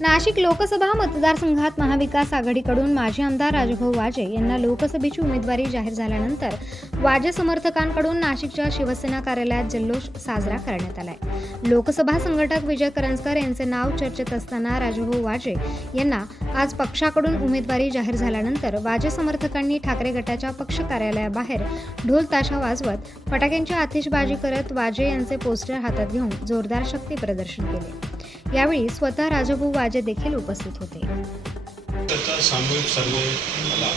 नाशिक लोकसभा मतदारसंघात महाविकास आघाडीकडून माजी आमदार राजभाऊ वाजे यांना लोकसभेची उमेदवारी जाहीर झाल्यानंतर वाजे समर्थकांकडून नाशिकच्या शिवसेना कार्यालयात जल्लोष साजरा करण्यात आलाय. लोकसभा संघटक विजय करंजकर यांचे नाव चर्चेत असताना राजभाऊ वाजे यांना आज पक्षाकडून उमेदवारी जाहीर झाल्यानंतर वाजे समर्थकांनी ठाकरे गटाच्या पक्ष कार्यालयाबाहेर ढोल ताशा वाजवत फटाक्यांची आतिषबाजी करत वाजे यांचे पोस्टर हातात घेऊन जोरदार शक्ती प्रदर्शन केले. यावेळी स्वतः राजभाऊ वाजे देखील उपस्थित होते. त्याचा सामूहिक सर्वे झाला.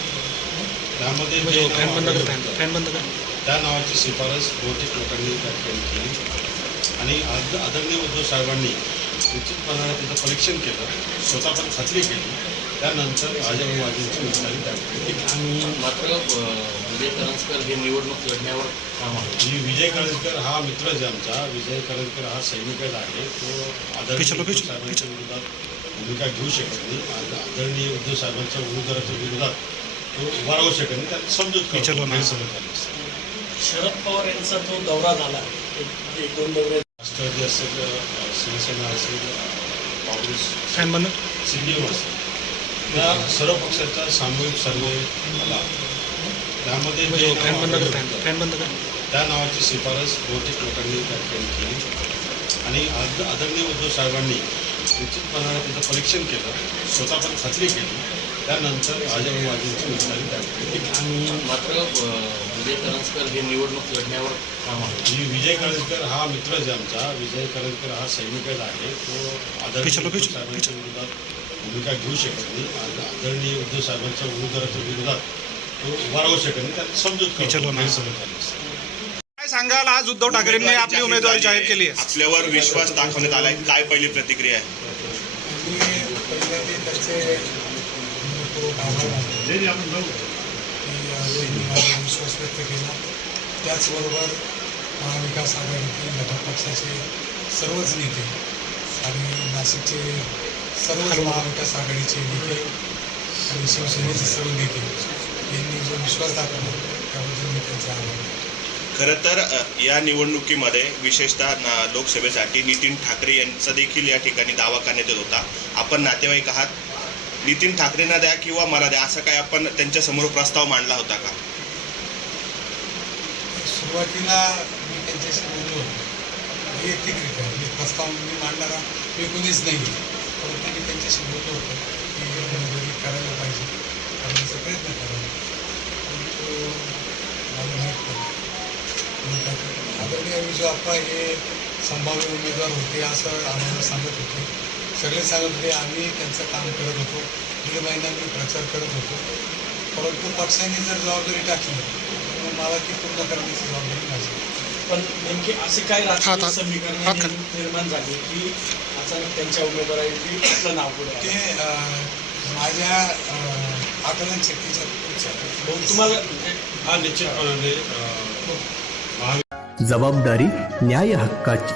त्यामध्ये जे फॅन बंद कर फॅन नाव फॅन बंद कर. त्या नावाची शिफारस बहुतेक लोकांनी त्या ठिकाणी केली. आणि आज आदरणीय उद्धव साहेबांनी निश्चितपणाने त्याचं परीक्षण केलं. स्वतः पण खात्री केली. त्यानंतर ठिकाणी दिली. आणि मात्र विजय करंजकर हे निवडणूक लढण्यावर काम आहे. ही विजय करंजकर हा मित्रच आमचा. विजय करंजकर हा सैनिकच आहे. तो आदरणीय साहेबांच्या विरोधात भूमिका घेऊ शकत नाही. आदरणीय उद्धव साहेबांच्या उमेदवाराच्या विरोधात तो उभा राहू शकत नाही. त्यात समजूत पिछलो करतो. शरद पवार यांचा जो दौरा झाला एक दोन दौरे राष्ट्रवादी असेल शिवसेना असेल काँग्रेस सीपीएम असेल. या सर्व पक्षाचा सामूहिक सर्वे झाला. त्यामध्ये जे फॅन नाव बंद कर आढळलं फॅन होतं, फॅन बंद कर. त्या नावाची शिफारस बहुतेक लोकांनी त्या ठिकाणी केली. आणि आज आदरणीय उद्धव साहेबांनी निश्चितपणाने त्याचं परीक्षण केलं स्वतः पण खात्री केली. त्यानंतर राजाबाजींची उमेदवारी त्या ठिकाणी मात्र विजय करंजकर हे निवडणूक लढण्यावर काम आहे. विजय करंजकर हा मित्रच आहे आमचा. विजय करंजकर हा सैनिकच आहे. तो आदरणीय साहेबांच्या विरोधात भूमिका घेऊ शकत नाही. आज आदरणीय उद्धव साहेबांच्या उमेदवाराच्या विरोधात तो उभा राहू शकत नाही. त्यात समजूत. काय सांगाल? आज उद्धव ठाकरेंनी आपली उमेदवारी जाहीर केली आहे. आपल्यावर विश्वास दाखवण्यात आलाय. काय पहिली प्रतिक्रिया आहे? विश्वास व्यक्त केला त्याचबरोबर महाविकास आघाडीतील घटक पक्षाचे सर्वच नेते आणि नाशिकचे सर्वच महाविकास आघाडीचे नेते आणि शिवसेनेचे सर्व नेते यांनी जो विश्वास दाखवला त्याबद्दल मी त्यांचा आभार खरं तर या निवडणुकीमध्ये विशेषतः लोकसभेसाठी नितीन ठाकरे यांचा देखील या ठिकाणी दावा करण्यात येत होता. आपण नातेवाईक आहात. नितीन ठाकरेंना द्या किंवा मला द्या असं काय आपण त्यांच्यासमोर प्रस्ताव मांडला होता का? सुरुवातीला मी त्यांच्याशी बोललो. वैयक्तिकरित्या प्रस्ताव मी मांडणारा मी कोणीच नाही परंतु मी त्यांच्याशी बोललो होतं की उमेदवारी करायला पाहिजे. करण्याचा प्रयत्न करावा. परंतु मला माहीत नाही. मी काय- आदरणीय विजय अप्पा हे संभाव्य उमेदवार होते असं आम्हाला सांगत होते. सगळे सांगत होते आम्ही त्यांचं काम करत होतो. दीड महिना मी प्रचार करत होतो. परंतु पक्षाने जर जबाबदारी टाकली तर मग मला ती पूर्ण करण्याची जबाबदारी माझी पण नेमके असे काय राजकीय समीकरण. निर्माण झाले की अचानक त्यांच्या उमेदवाराची आपलं नाव पुढे आलं? ते माझ्या आकलन शक्तीच्या मग तुम्हाला हा निश्चितपणाने अ, जबाबदारी न्याय हक्काची